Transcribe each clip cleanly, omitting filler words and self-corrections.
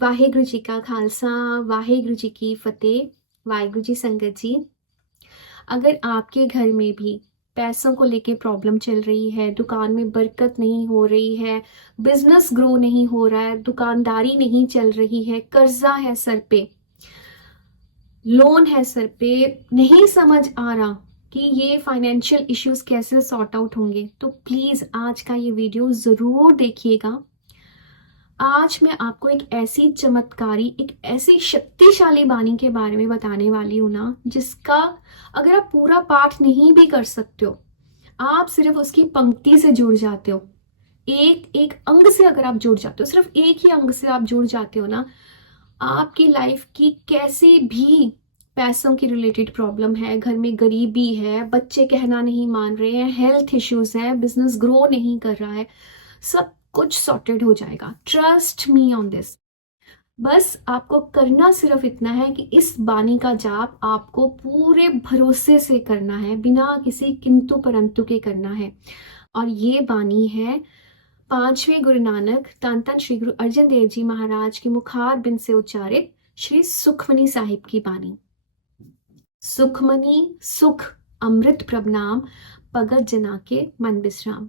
वाहेगुरु जी का खालसा, वाहेगुरु जी की फतेह। वाहेगुरु जी संगत जी, अगर आपके घर में भी पैसों को लेके प्रॉब्लम चल रही है, दुकान में बरकत नहीं हो रही है, बिजनेस ग्रो नहीं हो रहा है, दुकानदारी नहीं चल रही है, कर्जा है सर पे, लोन है सर पे, नहीं समझ आ रहा कि ये फाइनेंशियल इश्यूज कैसे सॉर्ट आउट होंगे, तो प्लीज आज का ये वीडियो जरूर देखिएगा। आज मैं आपको एक ऐसी चमत्कारी, एक ऐसी शक्तिशाली बानी के बारे में बताने वाली हूं ना, जिसका अगर आप पूरा पाठ नहीं भी कर सकते हो, आप सिर्फ उसकी पंक्ति से जुड़ जाते हो, एक एक अंग से अगर आप जुड़ जाते हो, सिर्फ एक ही अंग से आप जुड़ जाते हो ना, आपकी लाइफ की कैसी भी पैसों की रिलेटेड प्रॉब्लम है, घर में गरीबी है, बच्चे कहना नहीं मान रहे हैं, हेल्थ इश्यूज है, बिजनेस ग्रो नहीं कर रहा है, सब कुछ सॉर्टेड हो जाएगा। Trust me on this. बस आपको करना सिर्फ इतना है कि इस बानी का जाप आपको पूरे भरोसे से करना है, बिना किसी किंतु परंतु के करना है। और ये बानी है पांचवें गुरु नानक धन धन श्री गुरु अर्जन देव जी महाराज के मुखार बिंद से उच्चारित श्री सुखमनी साहिब की बानी। सुखमनी सुख अमृत प्रभ नाम, भगत जना के मन विश्राम।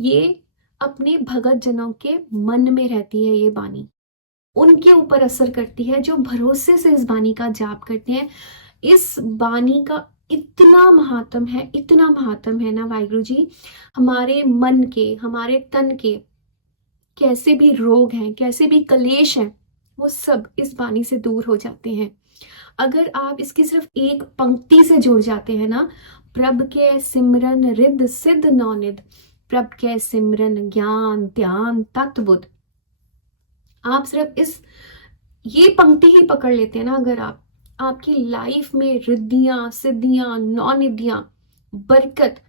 ये अपने भगत जनों के मन में रहती है, ये बानी उनके ऊपर असर करती है जो भरोसे से इस बानी का जाप करते हैं। इस बानी का इतना महात्म है, इतना महात्म है ना वाहिगुरु जी, हमारे मन के, हमारे तन के कैसे भी रोग हैं, कैसे भी कलेश हैं, वो सब इस बानी से दूर हो जाते हैं। अगर आप इसकी सिर्फ एक पंक्ति से जुड़ जाते हैं ना, प्रभ के सिमरन रिद्ध सिद्ध नौनिध, प्रभ के सिमरन ज्ञान ध्यान तत्वबुद्ध, आप सिर्फ इस ये पंक्ति ही पकड़ लेते हैं ना, अगर आप, आपकी लाइफ में रिद्धियां सिद्धियां नौनिधियां बरकत,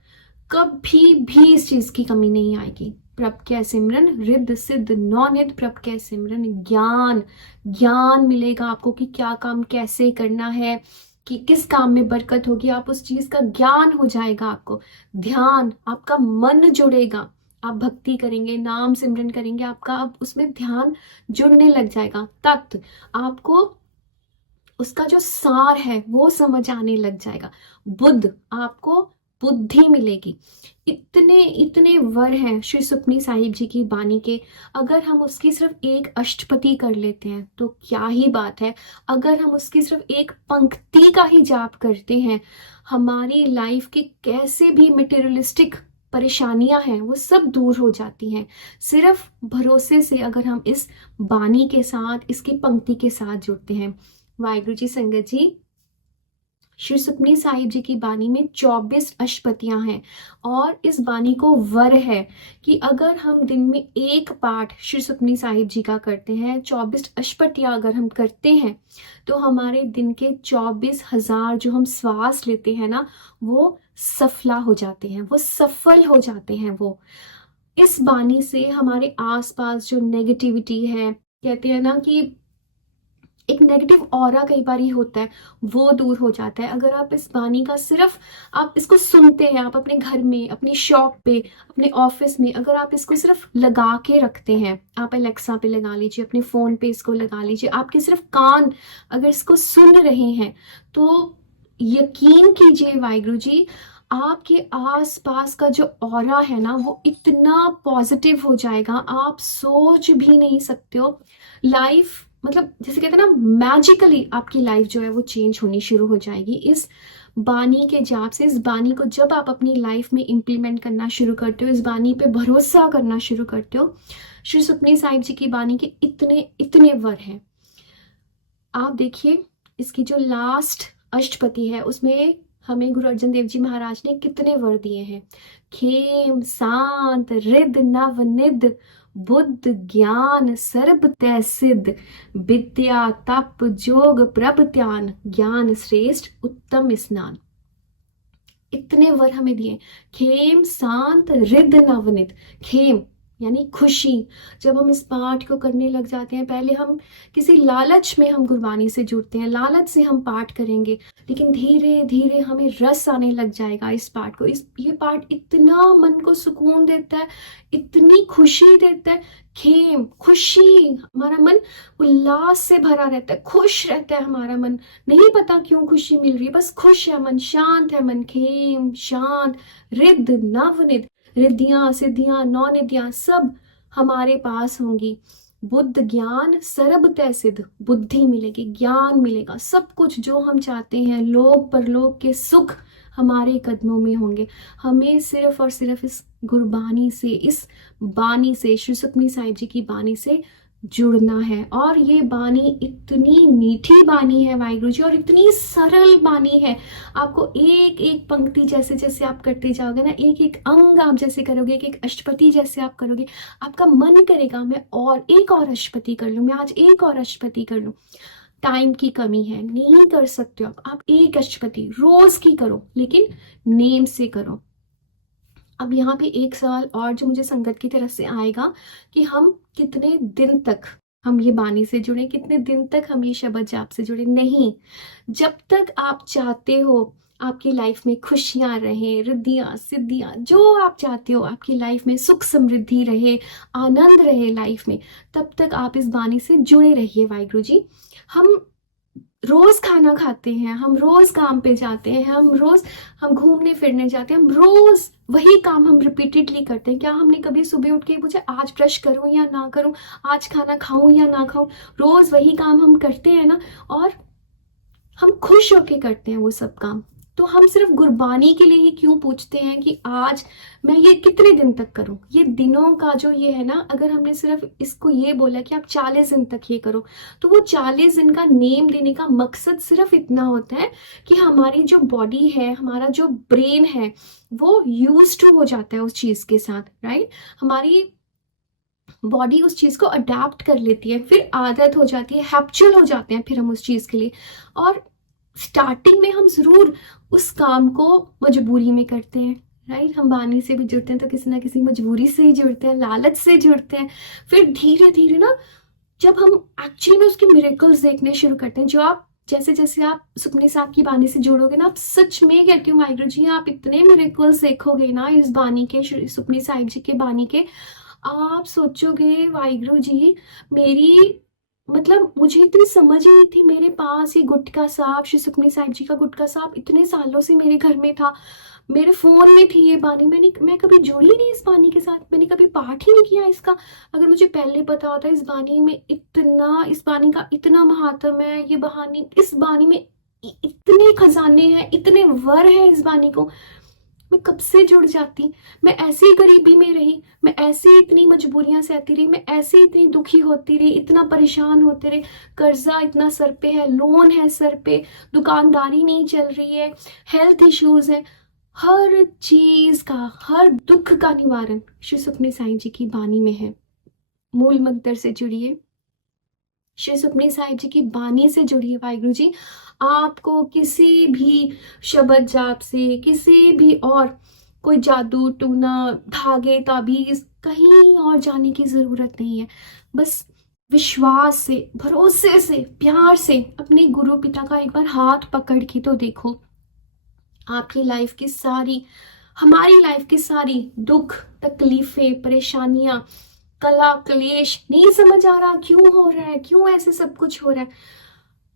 कभी भी इस चीज की कमी नहीं आएगी। प्रभ के सिमरन रिद्ध सिद्ध नौनिध, प्रभ के सिमरन ज्ञान, ज्ञान मिलेगा आपको कि क्या काम कैसे करना है, कि किस काम में बरकत होगी, आप उस चीज का ज्ञान हो जाएगा आपको। ध्यान, आपका मन जुड़ेगा, आप भक्ति करेंगे, नाम सिमरन करेंगे, आपका अब उसमें ध्यान जुड़ने लग जाएगा। तत्व, आपको उसका जो सार है वो समझ आने लग जाएगा। बुद्ध, आपको बुद्धि मिलेगी। इतने इतने वर हैं श्री सुखमनी साहिब जी की बानी के, अगर हम उसकी सिर्फ एक अष्टपदी कर लेते हैं तो क्या ही बात है। अगर हम उसकी सिर्फ एक पंक्ति का ही जाप करते हैं, हमारी लाइफ के कैसे भी मटेरियलिस्टिक परेशानियां हैं वो सब दूर हो जाती हैं, सिर्फ भरोसे से अगर हम इस बानी के साथ, इसकी पंक्ति के साथ जुड़ते हैं। वाहिगुरु जी संगत जी, श्री सुखमनी साहिब जी की बानी में 24 अष्टपदियां हैं, और इस बानी को वर है कि अगर हम दिन में एक पाठ श्री सुखमनी साहिब जी का करते हैं, 24 अष्टपदियां अगर हम करते हैं, तो हमारे दिन के 24,000 जो हम श्वास लेते हैं ना, वो सफला हो जाते हैं, वो सफल हो जाते हैं। वो इस बानी से हमारे आसपास जो नेगेटिविटी है, कहते हैं ना कि एक नेगेटिव ऑरा कई बार ही होता है, वो दूर हो जाता है। अगर आप इस बानी का सिर्फ, आप इसको सुनते हैं, आप अपने घर में, अपनी शॉप पे, अपने ऑफिस में, अगर आप इसको सिर्फ लगा के रखते हैं, आप अलेक्सा पे लगा लीजिए, अपने फोन पे इसको लगा लीजिए, आपके सिर्फ कान अगर इसको सुन रहे हैं, तो यकीन कीजिए वाहिगुरु जी, आपके आसपास का जो ऑरा है ना, वो इतना पॉजिटिव हो जाएगा, आप सोच भी नहीं सकते हो। लाइफ, मतलब जैसे कहते हैं ना, मैजिकली आपकी लाइफ जो है वो चेंज होनी शुरू हो जाएगी इस बानी के जाप से। इस बानी को जब आप अपनी लाइफ में इंप्लीमेंट करना शुरू करते हो, इस बानी पे भरोसा करना शुरू करते हो, श्री सुखमनी साहिब जी की बानी के इतने इतने वर हैं। आप देखिए, इसकी जो लास्ट अष्टपदी है उसमें हमें गुरु अर्जन देव जी महाराज ने कितने वर दिए हैं। खेम शांत रिद नव निध, बुद्ध ज्ञान सर्ब तै सिद्ध, विद्या तप जोग प्रभ ध्यान, ज्ञान श्रेष्ठ उत्तम स्नान। इतने वर हमें दिए। खेम शांत रिद नवनित, खेम यानी खुशी। जब हम इस पाठ को करने लग जाते हैं, पहले हम किसी लालच में हम गुरबानी से जुड़ते हैं, लालच से हम पाठ करेंगे, लेकिन धीरे धीरे हमें रस आने लग जाएगा इस पाठ को। ये पाठ इतना मन को सुकून देता है, इतनी खुशी देता है। खेम खुशी, हमारा मन उल्लास से भरा रहता है, खुश रहता है हमारा मन। नहीं पता क्यों खुशी मिल रही है, बस खुश है मन, शांत है मन। खेम शांत, रिद्ध नवनिध, रिद्धियां सिद्धियां नौनिधियां सब हमारे पास होंगी। बुद्ध ज्ञान सरब तय सिद्ध, बुद्धि मिलेगी, ज्ञान मिलेगा, सब कुछ जो हम चाहते हैं, लोक परलोक के सुख हमारे कदमों में होंगे। हमें सिर्फ और सिर्फ इस गुरबानी से, इस बानी से, श्री सुखमनी साहिब जी की बानी से जुड़ना है। और ये बानी इतनी मीठी बानी है वाहिगुरु जी, और इतनी सरल बानी है। आपको एक एक पंक्ति जैसे जैसे आप करते जाओगे ना, एक एक अंग आप जैसे करोगे, एक एक अष्टपति जैसे आप करोगे, आपका मन करेगा मैं और एक और अष्टपति कर लूं, मैं आज एक और अष्टपति कर लूं। टाइम की कमी है, नहीं कर सकते हो आप एक अष्टपति रोज की करो, लेकिन नेम से करो। अब यहाँ पे एक सवाल और जो मुझे संगत की तरफ से आएगा कि हम कितने दिन तक हम ये बानी से जुड़े, कितने दिन तक हम ये शब्द जाप से जुड़े। नहीं, जब तक आप चाहते हो आपकी लाइफ में खुशियां रहे, रिद्धियां सिद्धियां जो आप चाहते हो, आपकी लाइफ में सुख समृद्धि रहे, आनंद रहे लाइफ में, तब तक आप इस बानी से जुड़े रहिए वाहिगुरु जी। हम रोज खाना खाते हैं, हम रोज काम पे जाते हैं, हम घूमने फिरने जाते हैं, हम रोज वही काम हम रिपीटेडली करते हैं। क्या हमने कभी सुबह उठ के पूछा आज ब्रश करूं या ना करूं, आज खाना खाऊं या ना खाऊं? रोज वही काम हम करते हैं ना, और हम खुश होके करते हैं वो सब काम। तो हम सिर्फ गुरबानी के लिए ही क्यों पूछते हैं कि आज मैं ये कितने दिन तक करूं? ये दिनों का जो ये है ना, अगर हमने सिर्फ इसको ये बोला कि आप 40 दिन तक ये करो, तो वो 40 दिन का नेम देने का मकसद सिर्फ इतना होता है कि हमारी जो बॉडी है, हमारा जो ब्रेन है, वो यूज टू हो जाता है उस चीज के साथ, राइट? हमारी बॉडी उस चीज को अडेप्ट कर लेती है, फिर आदत हो जाती है, हैप्चुअल हो जाते हैं फिर हम उस चीज के लिए। और स्टार्टिंग में हम जरूर उस काम को मजबूरी में करते हैं, राइट? हम बानी से भी जुड़ते हैं तो किसी ना किसी मजबूरी से ही जुड़ते हैं, लालच से जुड़ते हैं। फिर धीरे धीरे ना, जब हम एक्चुअली में उसके मिरेकल्स देखने शुरू करते हैं, जो आप जैसे जैसे आप सुखमनी साहब की बानी से जुड़ोगे ना, आप सच में कहती हूँ वाहिगुरु जी, आप इतने मिरेकल्स देखोगे ना इस बानी के, सुखमनी साहिब जी के बानी के, आप सोचोगे वाहिगुरु जी, मेरी मतलब मुझे इतनी समझ ही नहीं थी। मेरे पास ये गुटका साहब, श्री सुखमनी साहिब जी का गुटका साहब इतने सालों से मेरे घर में था, मेरे फोन में थी ये बानी, मैं कभी जुड़ी नहीं इस बानी के साथ, मैंने कभी पाठ ही नहीं किया इसका। अगर मुझे पहले पता होता इस बानी में इस बानी का इतना महात्म है, ये बहानी, इस बानी में इतने खजाने हैं, इतने वर है इस बानी को, मैं कब से जुड़ जाती। मैं ऐसे ही गरीबी में रही, मैं ऐसे ही इतनी मजबूरियां सहती रही, मैं ऐसे ही इतनी दुखी होती रही, इतना परेशान होते रहे, कर्जा इतना सर पे है, लोन है सर पे, दुकानदारी नहीं चल रही है, हेल्थ इश्यूज है। हर चीज का, हर दुख का निवारण श्री सुखमनी साहिब जी की बानी में है। मूल मंत्र से जुड़िए, श्री सुखमनी साहिब जी की बानी से जुड़िए वाहिगुरु जी। आपको किसी भी शब्द जाप से, किसी भी और कोई जादू टूना, धागे ताबीज, कहीं और जाने की जरूरत नहीं है। बस विश्वास से, भरोसे से, प्यार से अपने गुरु पिता का एक बार हाथ पकड़ के तो देखो। आपकी लाइफ की सारी, हमारी लाइफ की सारी दुख तकलीफें, परेशानियां, कला क्लेश, नहीं समझ आ रहा क्यों हो रहा है, क्यों ऐसे सब कुछ हो रहा है,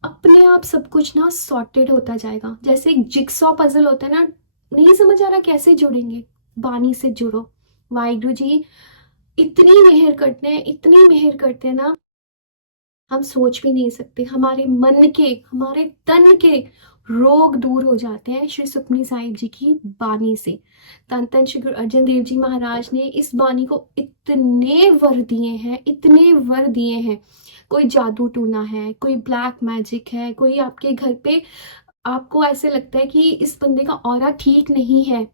अपने आप सब कुछ ना सॉर्टेड होता जाएगा। जैसे एक जिक्सॉ पजल होता है ना, नहीं समझ आ रहा कैसे जुड़ेंगे, बानी से जुड़ो। वाहिगुरु जी इतनी मेहर करते हैं, इतनी मेहर करते हैं ना, हम सोच भी नहीं सकते। हमारे मन के, हमारे तन के रोग दूर हो जाते हैं श्री सुखमनी साहिब जी की बानी से। तन तन श्री गुरु अर्जन देव जी महाराज ने इस बानी को इतने वर दिए हैं, इतने वर दिए हैं। कोई जादू टूना है, कोई ब्लैक मैजिक है, कोई आपके घर पे आपको ऐसे लगता है कि इस बंदे का ऑरा ठीक नहीं है,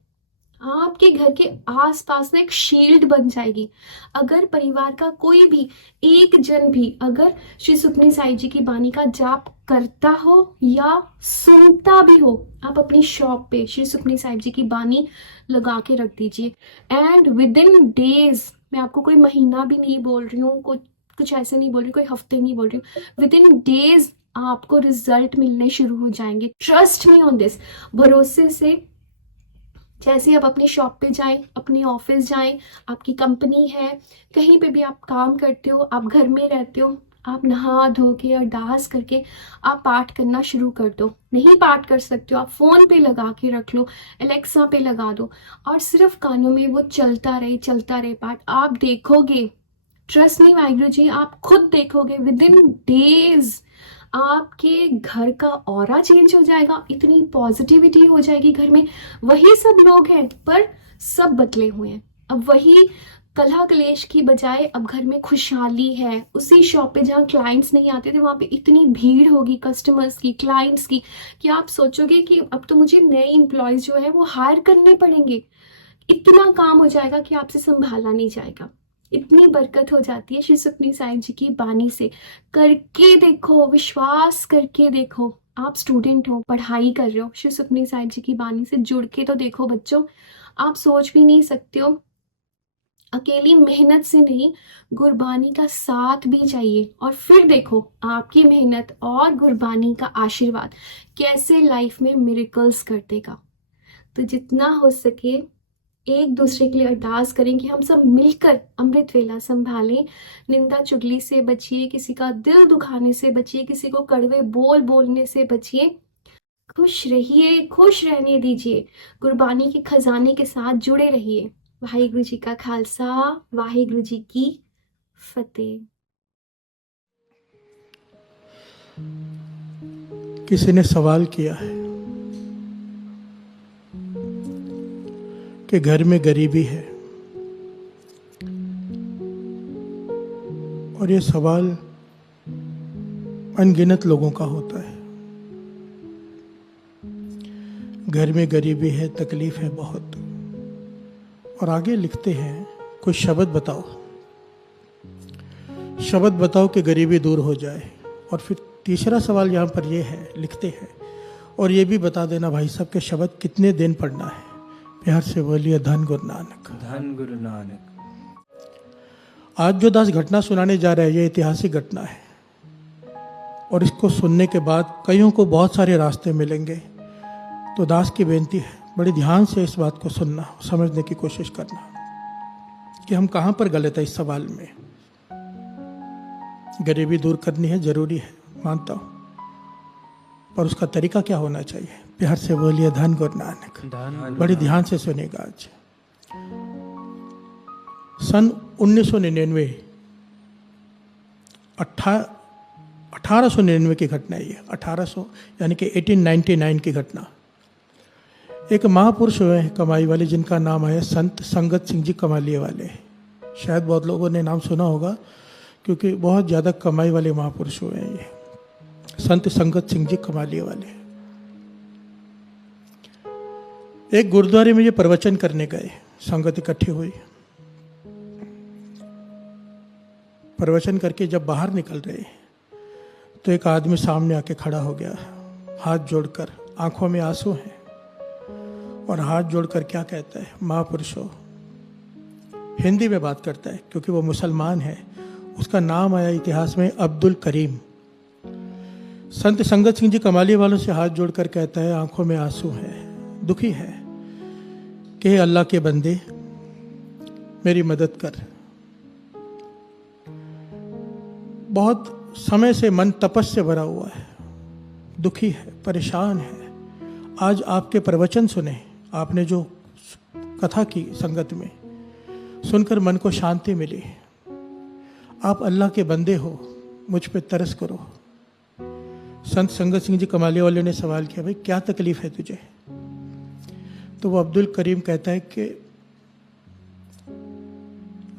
आपके घर के आसपास ना एक शील्ड बन जाएगी। अगर परिवार का कोई भी एक जन भी अगर श्री सुखमनी साहिब जी की बानी का जाप करता हो या सुनता भी हो, आप अपनी शॉप पे श्री सुखमनी साहिब जी की बानी लगा के रख दीजिए, एंड विद इन डेज मैं आपको कोई महीना भी नहीं बोल रही हूँ, कुछ ऐसे नहीं बोल रही, कोई हफ्ते नहीं बोल रही हूँ, विद इन डेज आपको रिजल्ट मिलने शुरू हो जाएंगे। Trust me on this. भरोसे से जैसे आप अपनी शॉप पे जाएं, अपने ऑफिस जाएं, आपकी कंपनी है, कहीं पे भी आप काम करते हो, आप घर में रहते हो, आप नहा धो के अरदास करके आप पाठ करना शुरू कर दो। नहीं पाठ कर सकते हो, आप फोन पे लगा के रख लो, एलेक्सा पे लगा दो, और सिर्फ कानों में वो चलता रहे पाठ। आप देखोगे, ट्रस्ट मी वाहिगुरु जी, आप खुद देखोगे विद इन डेज आपके घर का ऑरा चेंज हो जाएगा, इतनी पॉजिटिविटी हो जाएगी घर में। वही सब लोग हैं पर सब बदले हुए हैं। अब वही कलह कलेश की बजाय अब घर में खुशहाली है। उसी शॉप पे जहाँ क्लाइंट्स नहीं आते थे, वहां पे इतनी भीड़ होगी कस्टमर्स की, क्लाइंट्स की, कि आप सोचोगे कि अब तो मुझे नए एम्प्लॉयज जो है वो हायर करने पड़ेंगे। इतना काम हो जाएगा कि आपसे संभाला नहीं जाएगा। इतनी बरकत हो जाती है श्री सुखमनी साहिब जी की बानी से। करके देखो, विश्वास करके देखो। आप स्टूडेंट हो, पढ़ाई कर रहे हो, श्री सुखमनी साहिब जी की बानी से जुड़ के तो देखो बच्चों। आप सोच भी नहीं सकते हो, अकेली मेहनत से नहीं, गुरबानी का साथ भी चाहिए। और फिर देखो आपकी मेहनत और गुरबानी का आशीर्वाद कैसे लाइफ में मिरेकल्स कर देगा। तो जितना हो सके एक दूसरे के लिए अरदास करें कि हम सब मिलकर अमृत वेला संभालें। निंदा चुगली से बचिए, किसी का दिल दुखाने से बचिए, किसी को कड़वे बोल बोलने से बचिए। खुश रहिए, खुश रहने दीजिए, गुरबानी के खजाने के साथ जुड़े रहिए। वाहिगुरु जी का खालसा, वाहिगुरु जी की फतेह। किसी ने सवाल किया है कि घर में गरीबी है, और ये सवाल अनगिनत लोगों का होता है। घर में गरीबी है, तकलीफ है बहुत। और आगे लिखते हैं, कुछ शब्द बताओ, शब्द बताओ कि गरीबी दूर हो जाए। और फिर तीसरा सवाल यहाँ पर ये है, लिखते हैं, और ये भी बता देना भाई साहब के शब्द कितने दिन पढ़ना है। प्यार से बोलिए धन गुरु नानक, धन गुरु नानक। आज जो दास घटना सुनाने जा रहा है, ये ऐतिहासिक घटना है, और इसको सुनने के बाद कईयों को बहुत सारे रास्ते मिलेंगे। तो दास की बेनती है, बड़े ध्यान से इस बात को सुनना, समझने की कोशिश करना कि हम कहाँ पर गलत है इस सवाल में। गरीबी दूर करनी है, जरूरी है, मानता हूँ, पर उसका तरीका क्या होना चाहिए। प्यार से बोलिए धन गुरु नानक। बड़ी ध्यान से सुनेगा। आज सन 1999 1899 की घटना है ये। 1800 यानी कि 1899 की घटना। एक महापुरुष हुए हैं कमाई वाले, जिनका नाम है संत संगत सिंह जी कमालिये वाले। शायद बहुत लोगों ने नाम सुना होगा, क्योंकि बहुत ज़्यादा कमाई वाले महापुरुष हुए हैं ये, संत संगत सिंह जी कमालिये वाले। एक गुरुद्वारे में ये प्रवचन करने गए, संगत इकट्ठी हुई। प्रवचन करके जब बाहर निकल रहे तो एक आदमी सामने आके खड़ा हो गया, हाथ जोड़कर, आंखों में आंसू हैं, और हाथ जोड़कर क्या कहता है, महापुरुषों। हिंदी में बात करता है क्योंकि वो मुसलमान है। उसका नाम आया इतिहास में अब्दुल करीम। संत संगत सिंह जी कमालिये वालों से हाथ जोड़कर कहता है, आंखों में आंसू है, दुखी है, कि अल्लाह के बंदे मेरी मदद कर। बहुत समय से मन तपस से भरा हुआ है, दुखी है, परेशान है। आज आपके प्रवचन सुने, आपने जो कथा की संगत में, सुनकर मन को शांति मिली। आप अल्लाह के बंदे हो, मुझ पे तरस करो। संत संगत सिंह जी कमालिये वाले ने सवाल किया, भाई क्या तकलीफ है तुझे। तो वो अब्दुल करीम कहता है कि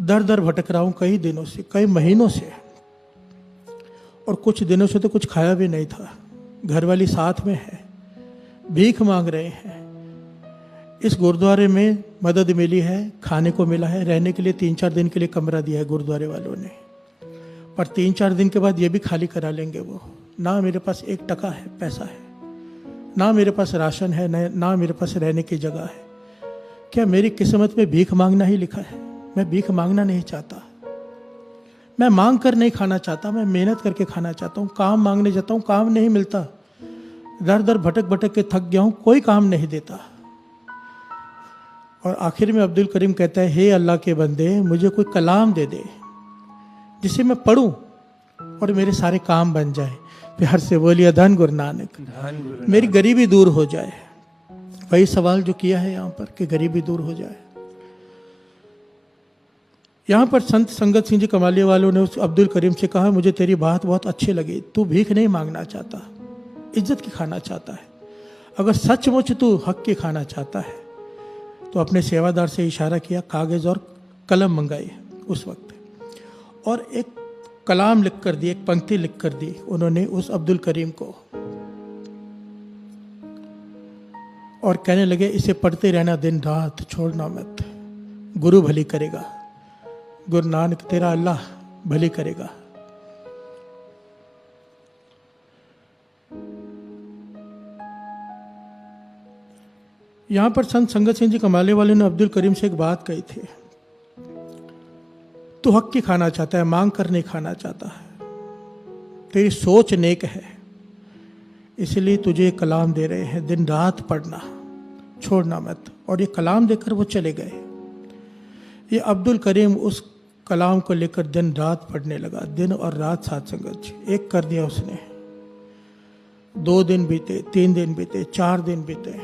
दर दर भटक रहा हूं कई दिनों से, कई महीनों से, और कुछ दिनों से तो कुछ खाया भी नहीं था। घरवाली साथ में है, भीख मांग रहे हैं। इस गुरुद्वारे में मदद मिली है, खाने को मिला है, रहने के लिए 3-4 दिन के लिए कमरा दिया है गुरुद्वारे वालों ने, पर 3-4 दिन के बाद ये भी खाली करा लेंगे वो। ना मेरे पास 1 टका है, पैसा है, ना मेरे पास राशन है, ना मेरे पास रहने की जगह है। क्या मेरी किस्मत में भीख मांगना ही लिखा है। मैं भीख मांगना नहीं चाहता, मैं मांग कर नहीं खाना चाहता, मैं मेहनत करके खाना चाहता हूँ। काम मांगने जाता हूँ, काम नहीं मिलता, दर दर भटक भटक के थक गया हूँ, कोई काम नहीं देता। और आखिर में अब्दुल करीम कहता है, हे अल्लाह के बंदे, मुझे कोई कलाम दे दे जिसे मैं पढ़ूं और मेरे सारे काम बन जाए। प्यार से बोलिए धन गुरु नानक, मेरी गरीबी दूर हो जाए। वही सवाल जो किया है यहाँ पर कि गरीबी दूर हो जाए। यहाँ पर संत संगत सिंह जी कमालिया वालों ने उस अब्दुल करीम से कहा, मुझे तेरी बात बहुत अच्छी लगी, तू भीख नहीं मांगना चाहता, इज्जत की खाना चाहता है। अगर सचमुच तू हक की खाना चाहता है तो अपने सेवादार से इशारा किया, कागज़ और कलम मंगाई उस वक्त, और एक कलाम लिख कर दी, एक पंक्ति लिख कर दी उन्होंने उस अब्दुल करीम को, और कहने लगे, इसे पढ़ते रहना दिन रात, छोड़ना मत, गुरु भली करेगा, गुरु नानक तेरा अल्लाह भली करेगा। यहां पर संत संगत सिंह जी कमाले वाले ने अब्दुल करीम से एक बात कही थी, तू हक की खाना चाहता है, मांग कर नहीं खाना चाहता है, तेरी सोच नेक है, इसलिए तुझे ये कलाम दे रहे हैं, दिन रात पढ़ना, छोड़ना मत। और ये कलाम देकर वो चले गए। ये अब्दुल करीम उस कलाम को लेकर दिन रात पढ़ने लगा, दिन और रात साथ संगत जी। एक कर दिया उसने, 2 दिन बीते, 3 दिन बीते, 4 दिन बीते,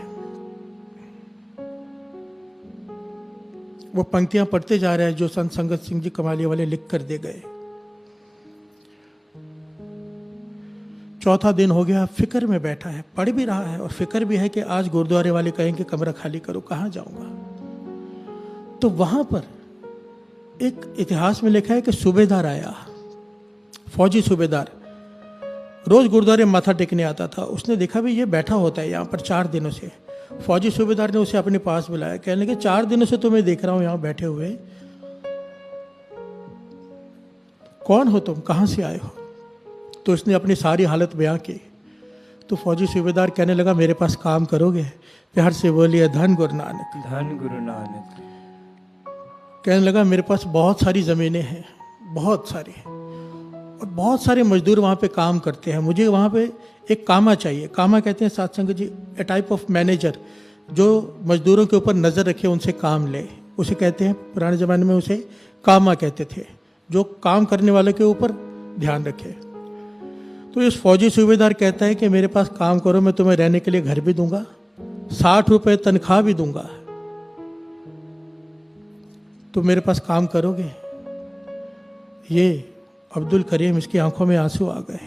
वो पंक्तियां पढ़ते जा रहे हैं जो संत संगत सिंह जी कमालिया वाले लिख कर दे गए। 4था दिन हो गया, फिक्र में बैठा है, पढ़ भी रहा है और फिक्र भी है कि आज गुरुद्वारे वाले कहेंगे कमरा खाली करो, कहाँ जाऊंगा। तो वहां पर एक इतिहास में लिखा है कि सूबेदार आया, फौजी सूबेदार, रोज गुरुद्वारे माथा टेकने आता था। उसने देखा भी ये बैठा होता है यहाँ पर 4 दिनों से। फौजी सूबेदार ने उसे अपने पास बुलाया, कहने लगे 4 दिनों से तुम्हें देख रहा हूं यहां बैठे हुए, कौन हो तुम, कहां से आए हो। तो उसने अपनी सारी हालत बयां की। तो फौजी सूबेदार कहने लगा, मेरे पास काम करोगे। प्यार से बोलिए धन गुरु नानक, धन गुरु नानक। कहने लगा, मेरे पास बहुत सारी ज़मीनें हैं, बहुत सारी, और बहुत सारे मजदूर वहाँ पे काम करते हैं, मुझे वहाँ पे एक कामा चाहिए। कामा कहते हैं साथ संगत जी, ए टाइप ऑफ मैनेजर, जो मजदूरों के ऊपर नज़र रखे, उनसे काम ले, उसे कहते हैं, पुराने ज़माने में उसे कामा कहते थे, जो काम करने वाले के ऊपर ध्यान रखे। तो इस फौजी सूबेदार कहता है कि मेरे पास काम करो, मैं तुम्हें रहने के लिए घर भी दूंगा, 60 रुपये तनख्वाह भी दूंगा, तो मेरे पास काम करोगे। ये अब्दुल करीम, इसकी आंखों में आंसू आ गए,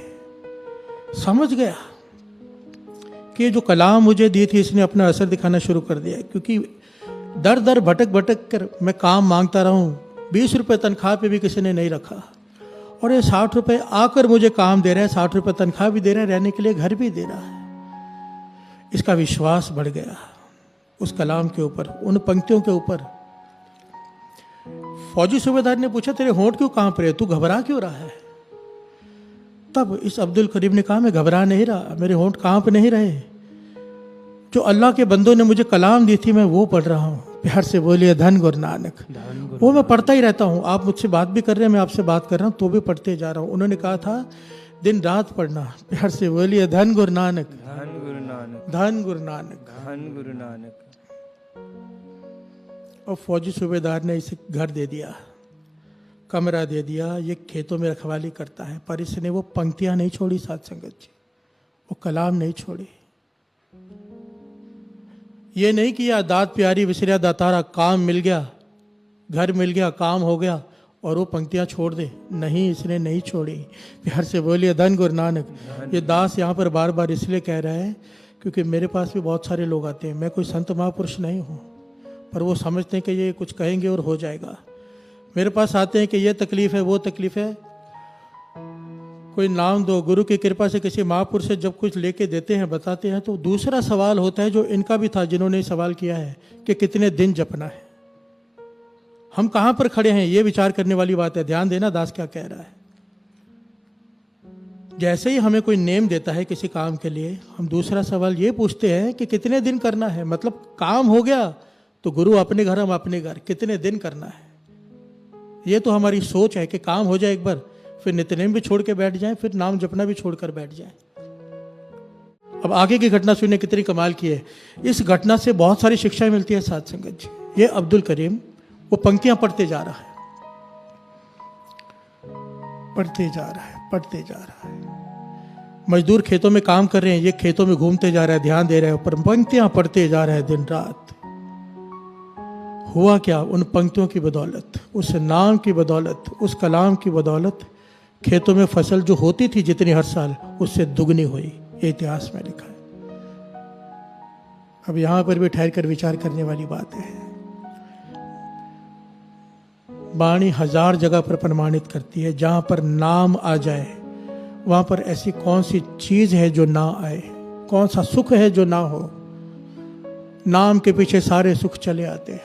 समझ गया कि जो कलाम मुझे दी थी इसने अपना असर दिखाना शुरू कर दिया। क्योंकि दर दर भटक भटक कर मैं काम मांगता रहा हूँ, 20 रुपये तनख्वाह पे भी किसी ने नहीं रखा, और ये 60 रुपये आकर मुझे काम दे रहा है, 60 रुपये तनख्वाह भी दे रहा है, रहने के लिए घर भी दे रहा है। इसका विश्वास बढ़ गया उस कलाम के ऊपर, उन पंक्तियों के ऊपर। फौजी सूबेदार ने पूछा, तेरे होंठ क्यों कांप रहे, तू घबरा क्यों रहा है। तब इस अब्दुल करीम ने कहा, मैं घबरा नहीं रहा, मेरे होंठ कांप नहीं रहे, जो अल्लाह के बंदों ने मुझे कलाम दी थी मैं वो पढ़ रहा हूँ। प्यार से बोलिए धन गुरु नानक, वो मैं पढ़ता ही रहता हूँ। आप मुझसे बात भी कर रहे हैं, मैं आपसे बात कर रहा हूँ, तो भी पढ़ते जा रहा हूँ। उन्होंने कहा था दिन रात पढ़ना। प्यार से बोलिए धन गुरु नानक, धन गुरु नानक, धन गुरु नानक, धन गुरु नानक। और फौजी सूबेदार ने इसे घर दे दिया, कमरा दे दिया, ये खेतों में रखवाली करता है, पर इसने वो पंक्तियां नहीं छोड़ी साथ संगत जी, वो कलाम नहीं छोड़ी। ये नहीं किया दात प्यारी विसरिया दातारा, काम मिल गया, घर मिल गया, काम हो गया और वो पंक्तियां छोड़ दे, नहीं, इसने नहीं छोड़ी। प्यार से बोलिए धन गुरु नानक। ये दास यहाँ पर बार बार इसलिए कह रहा है क्योंकि मेरे पास भी बहुत सारे लोग आते हैं, मैं कोई संत महापुरुष नहीं हूँ, पर वो समझते हैं कि ये कुछ कहेंगे और हो जाएगा। मेरे पास आते हैं कि ये तकलीफ़ है, वो तकलीफ़ है, कोई नाम दो। गुरु की कृपा से किसी महापुरुष से जब कुछ लेके देते हैं, बताते हैं, तो दूसरा सवाल होता है जो इनका भी था, जिन्होंने सवाल किया है कि कितने दिन जपना है, हम कहाँ पर खड़े हैं, ये विचार करने वाली बात है। ध्यान देना दास क्या कह रहा है। जैसे ही हमें कोई नेम देता है किसी काम के लिए, हम दूसरा सवाल ये पूछते हैं कि कितने दिन करना है। मतलब काम हो गया तो गुरु अपने घर, हम अपने घर, कितने दिन करना है। ये तो हमारी सोच है कि काम हो जाए एक बार, फिर नित्यनेम भी छोड़ के बैठ जाएं, फिर नाम जपना भी छोड़कर बैठ जाएं। अब आगे की घटना सुनिए कितनी कमाल की है। इस घटना से बहुत सारी शिक्षाएं मिलती है साथ संगत जी। ये अब्दुल करीम वो पंक्तियां पढ़ते जा रहा है, पढ़ते जा रहा है, पढ़ते जा रहा है। मजदूर खेतों में काम कर रहे हैं, ये खेतों में घूमते जा रहा है, ध्यान दे रहा है, पर पंक्तियां पढ़ते जा रहा है दिन रात। हुआ क्या, उन पंक्तियों की बदौलत, उस नाम की बदौलत, उस कलाम की बदौलत खेतों में फसल जो होती थी जितनी हर साल, उससे दुगनी हुई। ये इतिहास में लिखा है। अब यहां पर भी ठहर कर विचार करने वाली बात है। वाणी 1000 जगह पर प्रमाणित करती है, जहां पर नाम आ जाए वहां पर ऐसी कौन सी चीज है जो ना आए, कौन सा सुख है जो ना हो। नाम के पीछे सारे सुख चले आते हैं,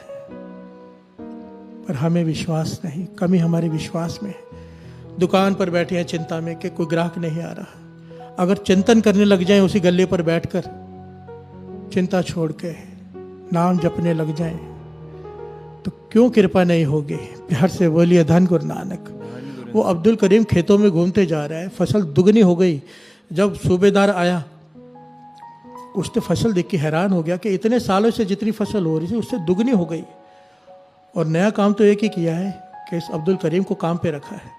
पर हमें विश्वास नहीं, कमी हमारे विश्वास में है। दुकान पर बैठे हैं चिंता में कि कोई ग्राहक नहीं आ रहा। अगर चिंतन करने लग जाएं उसी गल्ले पर बैठकर, चिंता छोड़ के नाम जपने लग जाएं, तो क्यों कृपा नहीं होगी। प्यार से बोलिए धन गुरु नानक। वो अब्दुल करीम खेतों में घूमते जा रहा है, फसल दुगनी हो गई। जब सूबेदार आया, उसने फसल देख के हैरान हो गया कि इतने सालों से जितनी फसल हो रही थी उससे दुगनी हो गई। और नया काम तो एक ही किया है कि इस अब्दुल करीम को काम पे रखा है।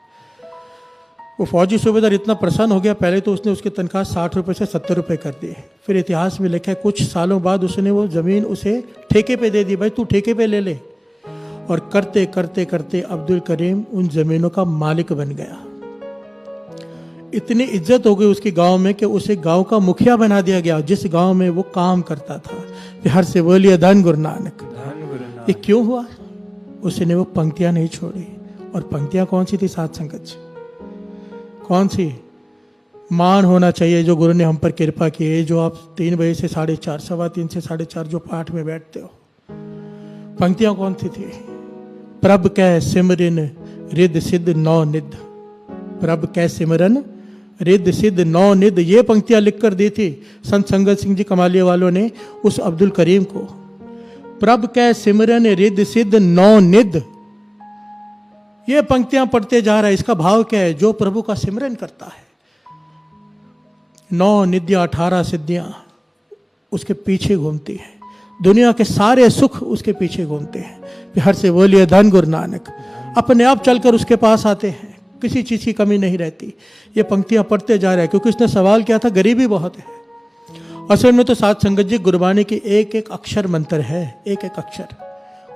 वो फौजी सूबेदार इतना प्रसन्न हो गया, पहले तो उसने उसकी तनख्वाह 60 रुपये से 70 रुपये कर दी। फिर इतिहास में लिखा है कुछ सालों बाद उसने वो ज़मीन उसे ठेके पे दे दी, भाई तू ठेके पे ले ले। और करते करते करते अब्दुल करीम उन ज़मीनों का मालिक बन गया। इतनी इज्जत हो गई उसके गांव में कि उसे गांव का मुखिया बना दिया गया, जिस गांव में वो काम करता था। प्यार से बोलिए धन गुरु नानक। ये क्यों हुआ? उसने वो पंक्तियां नहीं छोड़ी। और पंक्तियां कौन सी थी साथ संगत जी? कौन सी? मान होना चाहिए जो गुरु ने हम पर कृपा की है, जो आप 3 बजे से 4:30, 3:15 से 4:30 जो पाठ में बैठते हो। पंक्तियां कौन सी थी? प्रभ कै सिमरन रिद सिद्ध नौ निध, प्रभ कै सिमरन रिद सिद्ध नौ निध। ये पंक्तियां लिखकर दी थी संत संगत सिंह जी कमालिये वालों ने उस अब्दुल करीम को। प्रभ कै सिमरन रिद सिद्ध नौ निध, ये पंक्तियां पढ़ते जा रहा है। इसका भाव क्या है? जो प्रभु का सिमरन करता है, 9 निधियां 18 सिद्धियां उसके पीछे घूमती हैं, दुनिया के सारे सुख उसके पीछे घूमते हैं। प्यार से बोलिए धन गुरु नानक। अपने आप चलकर उसके पास आते हैं, किसी चीज़ की कमी नहीं रहती। ये पंक्तियां पढ़ते जा रहे हैं क्योंकि उसने सवाल किया था, गरीबी बहुत है। असल में तो साथ संगत जी गुरबानी की एक एक अक्षर मंत्र है, एक एक अक्षर।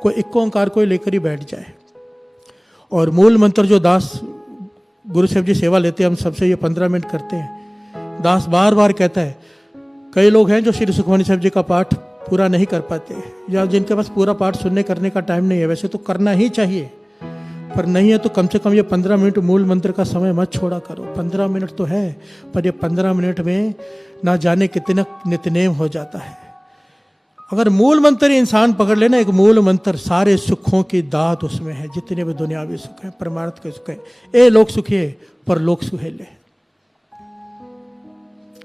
कोई इक्को ओंकार कोई लेकर ही बैठ जाए। और मूल मंत्र जो दास गुरु साहब जी सेवा लेते हैं, हम सबसे ये 15 मिनट करते हैं। दास बार बार कहता है, कई लोग हैं जो श्री सुखमनी साहब जी का पाठ पूरा नहीं कर पाते, या जिनके पास पूरा पाठ सुनने करने का टाइम नहीं है। वैसे तो करना ही चाहिए, पर नहीं है तो कम से कम ये 15 मिनट मूल मंत्र का समय मत छोड़ा करो। 15 मिनट तो है, पर ये 15 मिनट में ना जाने कितना नित्यनेम हो जाता है। अगर मूल मंत्र इंसान पकड़ लेना, एक मूल मंत्र, सारे सुखों की दात उसमें है, जितने भी दुनियावी सुख है, परमार्थ के सुख है। ए लोक सुखिए पर लोक सुहेले।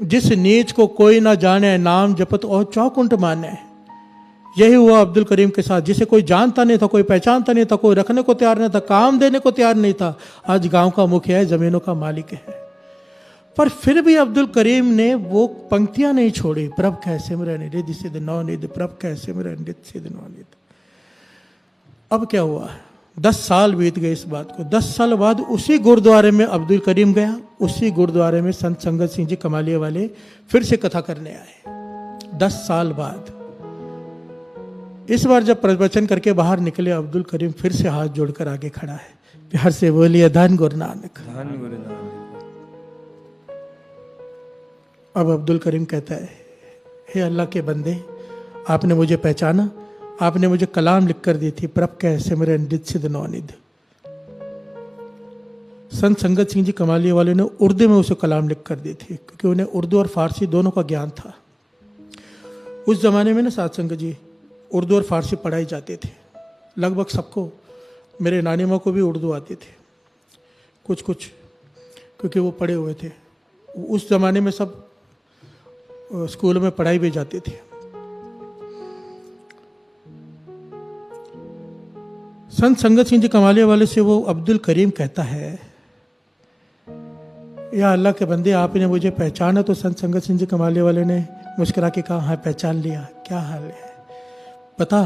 जिस नीच को कोई ना जाने, नाम जपत और चौकुंठ माने। यही हुआ अब्दुल करीम के साथ, जिसे कोई जानता नहीं था, कोई पहचानता नहीं था, कोई रखने को तैयार नहीं था, काम देने को तैयार नहीं था। आज गांव का मुखिया है, जमीनों का मालिक है। पर फिर भी अब्दुल करीम ने वो पंक्तियां नहीं छोड़ी। प्रभ कै सिमरन रिद सिद्ध नौ निध, प्रभ कै सिमरन रिद सिद्ध नौ निध। अब क्या हुआ? 10 साल बीत गए इस बात को। 10 साल बाद उसी गुरुद्वारे में अब्दुल करीम गया, उसी गुरुद्वारे में संत संगत सिंह जी कमालिये वाले फिर से कथा करने आए। 10 साल बाद इस बार जब प्रवचन करके बाहर निकले, अब्दुल करीम फिर से हाथ जोड़कर आगे खड़ा है। प्यार से बोलिए धन गुरु नानक। धन गुरु नानक। अब अब्दुल करीम कहता है, हे अल्लाह के बंदे, आपने मुझे पहचाना, आपने मुझे कलाम लिख कर दी थी, प्रभ कै सिमरन रिद सिद्ध नौ निध। संत संगत सिंह जी कमालिये वाले ने उर्दू में उसे कलाम लिख कर दी थी, क्योंकि उन्हें उर्दू और फारसी दोनों का ज्ञान था। उस जमाने में ना साथ संगत जी उर्दू और फारसी पढ़ाई जाते थे लगभग सबको। मेरे नानी माँ को भी उर्दू आती थी कुछ कुछ, क्योंकि वो पढ़े हुए थे। उस जमाने में सब स्कूल में पढ़ाई भी जाती थी। संत संगत सिंह जी कमाले वाले से वो अब्दुल करीम कहता है, या अल्लाह के बंदे आपने मुझे पहचाना? तो संत संगत सिंह जी कमाले वाले ने मुस्कुरा के कहा, हाँ पहचान लिया, क्या हाल है बता?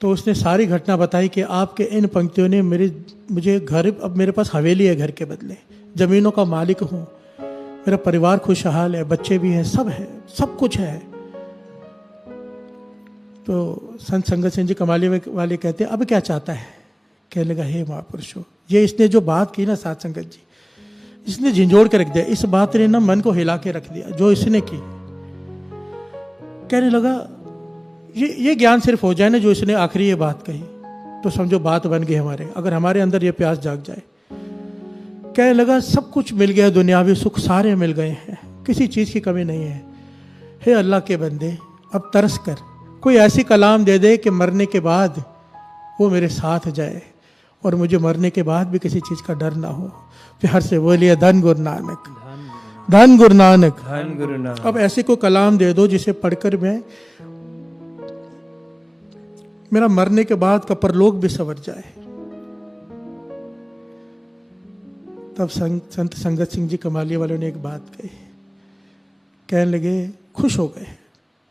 तो उसने सारी घटना बताई कि आपके इन पंक्तियों ने मुझे घर, अब मेरे पास हवेली है घर के बदले, ज़मीनों का मालिक हूँ, मेरा परिवार खुशहाल है, बच्चे भी हैं, सब है, सब कुछ है। तो संत संगत सिंह जी कमाले वाले कहते अब क्या चाहता है? कहने लगा, हे महापुरुषों, ये इसने जो बात की ना साथ संगत जी, इसने झिंझोड़ के रख दिया, इस बात ने ना मन को हिला के रख दिया जो इसने की। कहने लगा ये ज्ञान सिर्फ हो जाए ना जो इसने आखिरी ये बात कही, तो समझो बात बन गई हमारे, अगर हमारे अंदर ये प्यास जाग जाए। कहने लगा सब कुछ मिल गया, दुनियावी सुख सारे मिल गए हैं, किसी चीज़ की कमी नहीं है। हे अल्लाह के बंदे, अब तरस कर कोई ऐसी कलाम दे दे कि मरने के बाद वो मेरे साथ जाए और मुझे मरने के बाद भी किसी चीज़ का डर ना हो। प्यार से बोलिए धन गुरु नानक, धन गुरु नानक, धन गुरु नानक। अब ऐसे कोई कलाम दे दो जिसे पढ़कर मेरा मरने के बाद का परलोक भी संवर जाए। तब संत संगत सिंह जी कमाली वालों ने एक बात कही, कहने लगे, खुश हो गए,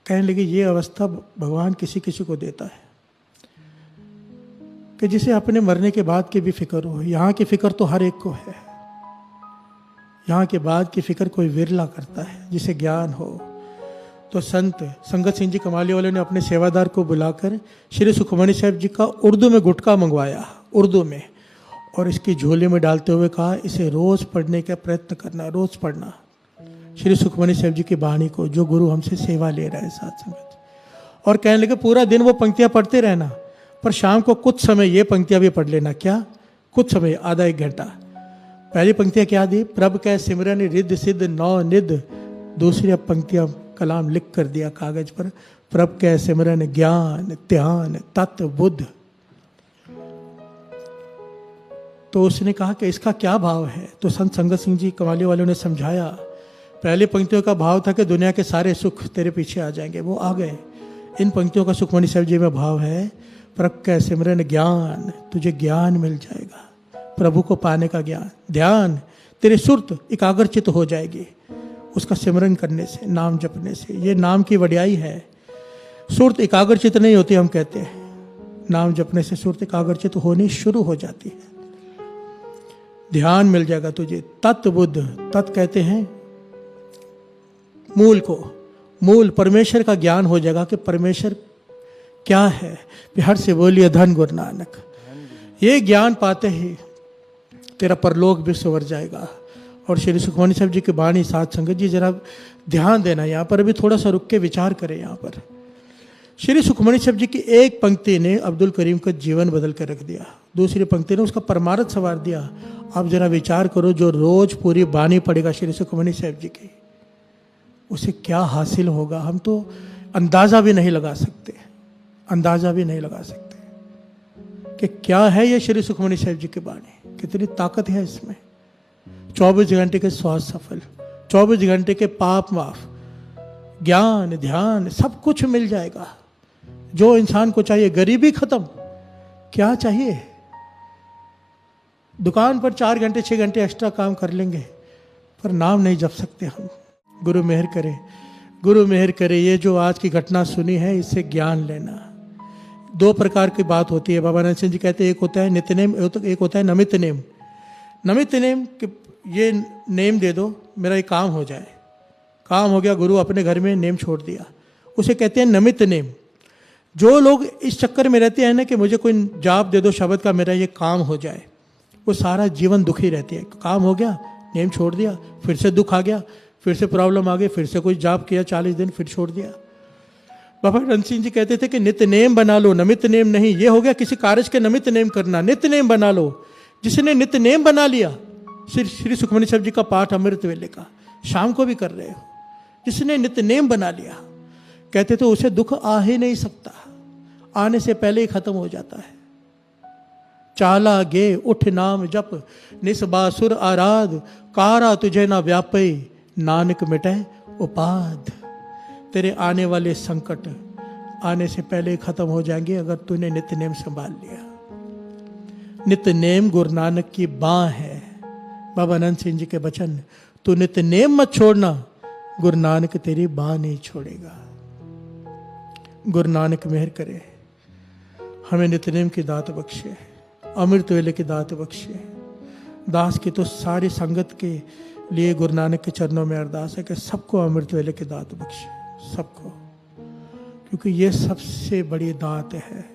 कहने लगे ये अवस्था भगवान किसी किसी को देता है कि जिसे अपने मरने के बाद की भी फिक्र हो। यहाँ की फिक्र तो हर एक को है, यहाँ के बाद की फिक्र कोई विरला करता है जिसे ज्ञान हो। तो संत संगत सिंह जी कमाली वाले ने अपने सेवादार को बुलाकर श्री सुखमणि साहब जी का उर्दू में गुटका मंगवाया, उर्दू में, और इसकी झोले में डालते हुए कहा, इसे रोज़ पढ़ने का प्रयत्न करना, रोज़ पढ़ना श्री सुखमणि साहब जी की वाणी को, जो गुरु हमसे सेवा ले रहा है साथ संगत। और कहने लगे पूरा दिन वो पंक्तियाँ पढ़ते रहना, पर शाम को कुछ समय ये पंक्तियाँ भी पढ़ लेना। क्या? कुछ समय, आधा एक घंटा। पहली पंक्तियाँ क्या दी? प्रभ कै सिमरन रिद्ध सिद्ध नौ निध। दूसरी अब पंक्तियाँ कलाम लिख कर दिया कागज पर, प्रभ कै सिमरन ज्ञान ध्यान तत्व बुद्ध। तो उसने कहा कि इसका क्या भाव है? तो संत संगत सिंह जी कमाली वालों ने समझाया, पहली पंक्तियों का भाव था कि दुनिया के सारे सुख तेरे पीछे आ जाएंगे, वो आ गए। इन पंक्तियों का सुखमणि साहब जी में भाव है, प्रभ कै सिमरन ज्ञान, तुझे ज्ञान मिल जाएगा, प्रभु को पाने का ज्ञान। ध्यान, तेरे सुरत एकाग्रचित हो जाएगी उसका सिमरन करने से, नाम जपने से। ये नाम की वड्याई है। सुरत एकाग्रचित नहीं होती, हम कहते हैं, नाम जपने से सुरत एकाग्रचित होनी शुरू हो जाती है। ध्यान मिल जाएगा तुझे। तत्व बुद्ध, तत् कहते हैं मूल को, मूल परमेश्वर का ज्ञान हो जाएगा कि परमेश्वर क्या है। प्यार से बोलिए धन गुरु नानक। ये ज्ञान पाते ही तेरा परलोक भी संवर जाएगा। और श्री सुखमणि साहब जी की वाणी साथ संगत जी जरा ध्यान देना, यहाँ पर अभी थोड़ा सा रुक के विचार करें। यहाँ पर श्री सुखमणि साहब जी की एक पंक्ति ने अब्दुल करीम का जीवन बदल कर रख दिया, दूसरी पंक्ति ने उसका परमार्थ संवार दिया। आप जरा विचार करो, जो रोज पूरी वाणी पढ़ेगा श्री सुखमणि साहब जी की, उसे क्या हासिल होगा, हम तो अंदाज़ा भी नहीं लगा सकते, अंदाज़ा भी नहीं लगा सकते कि क्या है ये श्री सुखमणि साहब जी की वाणी, कितनी ताकत है इसमें। 24 घंटे के स्वास्थ्य सफल, 24 घंटे के पाप माफ, ज्ञान ध्यान सब कुछ मिल जाएगा जो इंसान को चाहिए। गरीबी खत्म, क्या चाहिए। दुकान पर 4 घंटे 6 घंटे एक्स्ट्रा काम कर लेंगे, पर नाम नहीं जप सकते हम। गुरु मेहर करे, गुरु मेहर करे। ये जो आज की घटना सुनी है, इससे ज्ञान लेना। 2 प्रकार की बात होती है। बाबा नानक सिंह जी कहते हैं, एक होता है नित्य नेम, एक होता है नमित नेम। नमित नेम कि ये नेम दे दो, मेरा ये काम हो जाए, काम हो गया, गुरु अपने घर में नेम छोड़ दिया, उसे कहते हैं नमित नेम। जो लोग इस चक्कर में रहते हैं ना कि मुझे कोई जाप दे दो शब्द का, मेरा ये काम हो जाए, वो सारा जीवन दुखी रहती है। काम हो गया, नेम छोड़ दिया, फिर से दुख आ गया, फिर से प्रॉब्लम आ गई, फिर से कोई जाप किया 40 दिन, फिर छोड़ दिया। बाबा रणजीत सिंह जी कहते थे कि नित्य नेम बना लो, नमित नेम नहीं। ये हो गया किसी कार्य के नमित नेम करना, नित्य नेम बना लो। जिसने नित्य नेम बना लिया, श्री सुखमणि साहब जी का पाठ अमृत वेले का शाम को भी कर रहे हो, जिसने नित्य नेम बना लिया, कहते तो उसे दुख आ ही नहीं सकता, आने से पहले ही खत्म हो जाता है। चाला गे उठ नाम जप, निस्बासुर आराध, कारा तुझे ना व्यापई, नानक मिटे उपाध। तेरे आने वाले संकट, आने से पहले ही खत्म हो जाएंगे अगर तूने नित्यनेम संभाल लिया। नित्यनेम गुरु नानक की बाँ है। बाबा अनंत सिंह जी के वचन, तू नित्यनेम मत छोड़ना, गुरु नानक तेरी बाँ नहीं छोड़ेगा। गुरु नानक मेहर करे, हमें नित्यनेम की दात बख्शे, अमृत वेले की दात बख्शे। दास की तो सारी संगत के लिए गुरु नानक के चरणों में अरदास है कि सबको अमृत वेले की दात बख्शे, सबको, क्योंकि ये सबसे बड़ी दात है,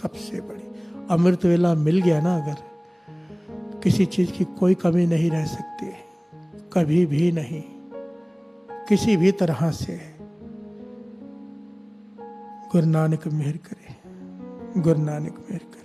सबसे बड़ी। अमृत वेला मिल गया ना अगर, किसी चीज की कोई कमी नहीं रह सकती, कभी भी नहीं, किसी भी तरह से। गुरु नानक मेहर करे, गुरु नानक मेहर करे।